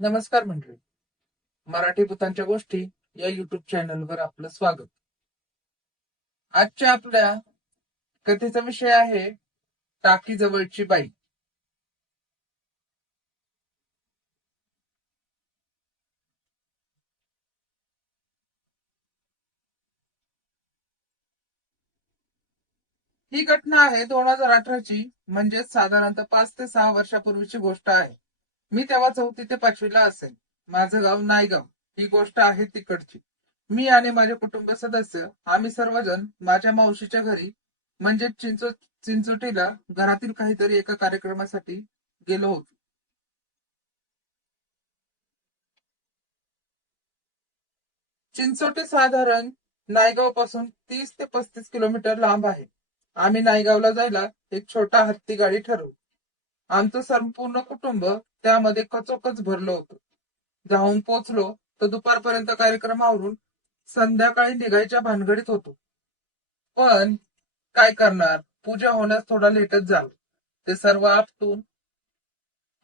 नमस्कार मंडळी. मराठी भूतांच्या गोष्टी या युट्यूब चॅनलवर आपलं स्वागत. आजच्या आपल्या कथेचा विषय आहे टाकी जवळची बाई. ही घटना आहे 2018ची, म्हणजेच साधारणतः 5 ते 6 वर्षापूर्वीची गोष्ट आहे. मी तेव्हा 4थी ते 5वीला असेल. माझं गाव नायगाव. ही गोष्ट आहे तिकडची. मी आणि माझे कुटुंब सदस्य आम्ही सर्वजण माझ्या मावशीच्या घरी म्हणजे चिंचोटीला घरातील काहीतरी एका कार्यक्रमासाठी गेलो होतो. चिंचोटी साधारण नायगाव पासून 30 ते 35 किलोमीटर लांब आहे. आम्ही नायगावला जायला एक छोटा हत्ती गाडी ठरवली. आमचं संपूर्ण कुटुंब त्यामध्ये कचोकच भरलं होतं. जाऊन पोचलो तर दुपारपर्यंत कार्यक्रम आवरून संध्याकाळी निघायच्या भानगडीत होतो. पण काय करणार, पूजा होण्यास थोडा लेटच झाला. ते सर्व आपटून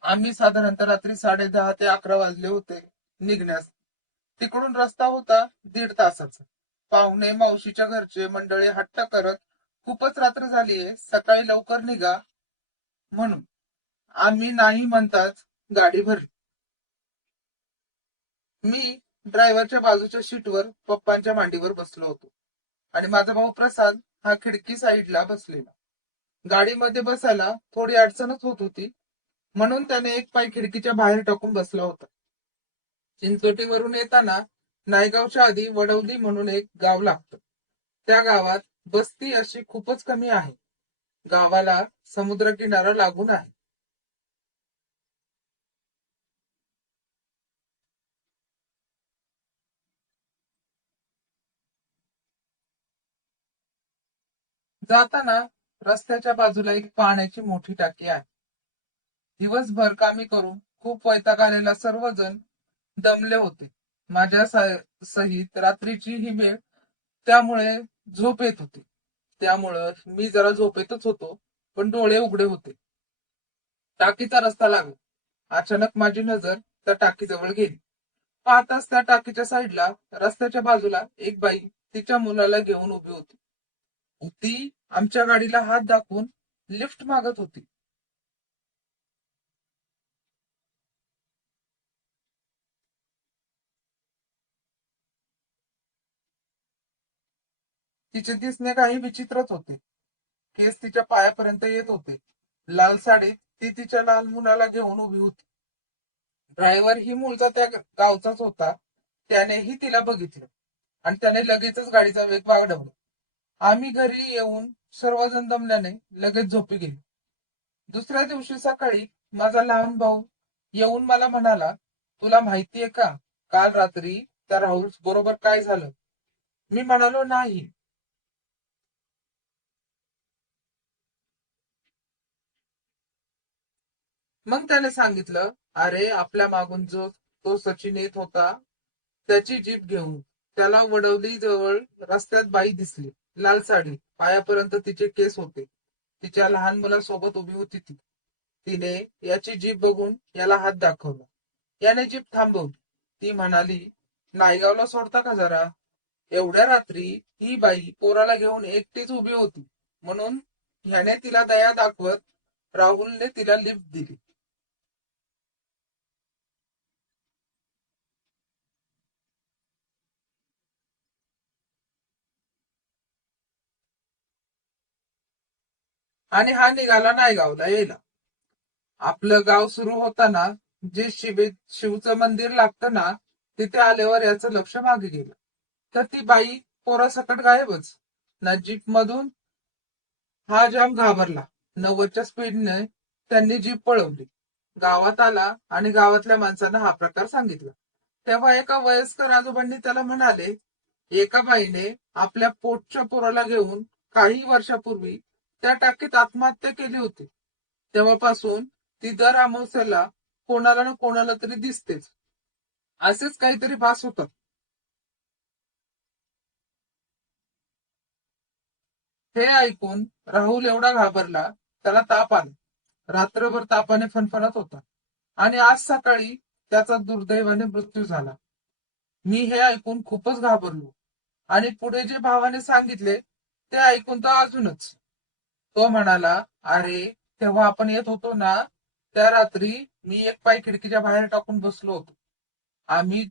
आम्ही साधारणतः रात्री 10:30 ते 11 वाजले होते निघण्यास. तिकडून रस्ता होता 1.5 तासाचा. पाहुणे मावशीच्या घरचे मंडळी हट्ट करत खूपच रात्र झालीये, सकाळी लवकर निघा म्हणून. आम्ही नाही म्हणताच गाडी भरली. मी ड्रायव्हरच्या बाजूच्या सीटवर पप्पांच्या मांडीवर बसलो होतो आणि माझा भाऊ प्रसाद हा खिडकी साईडला बसलेला. गाडीमध्ये बसायला थोडी अडचणच होत होती, म्हणून त्याने एक पाय खिडकीच्या बाहेर टाकून बसला होता. चिंचोटीवरून येताना नायगावच्या आधी वडवली म्हणून एक गाव लागतं. त्या गावात वस्ती अशी खूपच कमी आहे. गावाला समुद्रकिनारा लागून आहे. जाताना रस्त्याच्या बाजूला एक पाण्याची मोठी टाकी आहे. दिवसभर कामी करून खूप वैताग आलेला सर्वजण दमले होते. माझ्या सहित रात्रीची ही वेळ, त्यामुळे झोप येत होती. त्यामुळं मी जरा झोपेतच होतो, पण डोळे उघडे होते. टाकीचा रस्ता लागला. अचानक माझी नजर त्या टाकीजवळ गेली. पाहताच त्या टाकीच्या साईडला रस्त्याच्या बाजूला एक बाई तिच्या मुलाला घेऊन उभी होती. ती आमच्या गाडीला हात दाखवून लिफ्ट मागत होती. तिचे दिसणे काही विचित्रच होते. केस तिच्या पायापर्यंत येत होते. लाल साडीत ती तिच्या लहान मुलाला घेऊन उभी होती. ड्रायव्हर ही मूळचा त्या गावचाच होता. त्यानेही तिला बघितलं आणि त्याने लगेचच गाडीचा वेग वाढवला. आम्ही घरी येऊन सर्वजण दमल्याने लगेच झोपी गेलो. दुसऱ्या दिवशी सकाळी माझा लहान भाऊ येऊन मला म्हणाला, तुला माहितीये का काल रात्री त्या राहुल बरोबर काय झालं? मी म्हणालो, नाही. मग त्याने सांगितलं, अरे आपल्या मागून जो तो सचिन येत होता त्याची जीप घेऊन. त्याला वडवली जवळ रस्त्यात बाई दिसली. लाल साडी, पायापर्यंत तिचे केस होते. तिच्या लहान मुलासोबत उभी होती ती. तिने याची जीप बघून याला हात दाखवला. याने जीप थांबवली. ती म्हणाली, नायगावला सोडता का जरा? एवढ्या रात्री ही बाई पोराला घेऊन एकटीच उभी होती, म्हणून ह्याने तिला दया दाखवत राहुलने तिला लिफ्ट दिली. आणि हा निघाला नायगावला यायला. आपलं गाव सुरू होताना जे शिवचं मंदिर लागतं ना, तिथे आल्यावर याचं लक्ष मागे गेलं. तर ती बाई पोरासकट गायबच. ना जीप मधून. हा जाम घाबरला. 90च्या स्पीडने त्यांनी जीप पळवली. गावात आला आणि गावातल्या माणसांना हा प्रकार सांगितला. तेव्हा एका वयस्कर आजोबांनी त्याला म्हणाले, एका बाईने आपल्या पोटच्या पोराला घेऊन काही वर्षापूर्वी त्या टाकीत आत्महत्या केली होती. तेव्हापासून ती दर अमावस्याला कोणाला ना कोणाला तरी दिसतेच. असेच काहीतरी भास होतात. हे ऐकून राहुल एवढा घाबरला, त्याला ताप आला. रात्रभर तापाने फणफणत होता आणि आज सकाळी त्याचा दुर्दैवाने मृत्यू झाला. मी हे ऐकून खूपच घाबरलो आणि पुढे जे भावाने सांगितले ते ऐकून तर अजूनच. तो म्हणाला, अरे तेव्हा आपण येत होतो ना, त्या रात्री मी एक पाय खिडकीच्या बाहेर टाकून बसलो होतो. आम्ही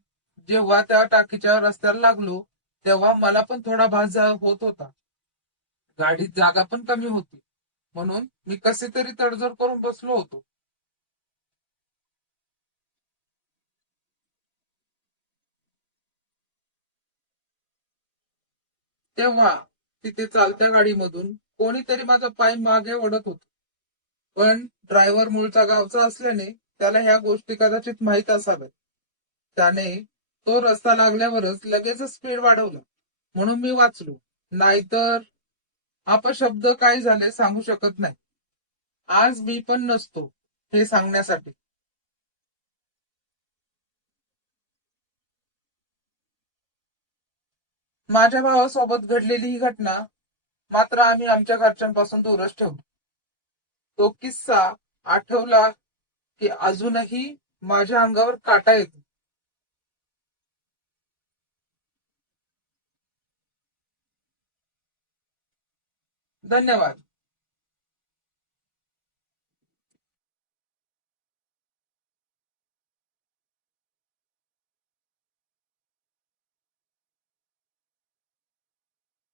जेव्हा त्या टाकीच्या रस्त्याला लागलो तेव्हा मला पण थोडा भास होत होता. गाडीत जागा पण कमी होती, म्हणून मी कसे तरी तडजोड करून बसलो होतो. तेव्हा तिथे चालत्या गाडीमधून कोणीतरी माझा पाय मागे ओढत होत. पण ड्रायव्हर मूळचा गावचा असल्याने त्याला ह्या गोष्टी कदाचित माहीत असाव्यात. त्याने तो रस्ता लागल्यावरच लगेच स्पीड वाढवला, म्हणून मी वाचलो. नाहीतर अपशब्द काय झाले सांगू शकत नाही. आज मी पण नसतो हे सांगण्यासाठी. माझ्या भावासोबत घडलेली ही घटना मात्र आम्ही आमच्या घरच्यांपासून दूरच ठेवली. तो किस्सा आठवला की अजूनही माझ्या अंगावर काटा येतो. धन्यवाद.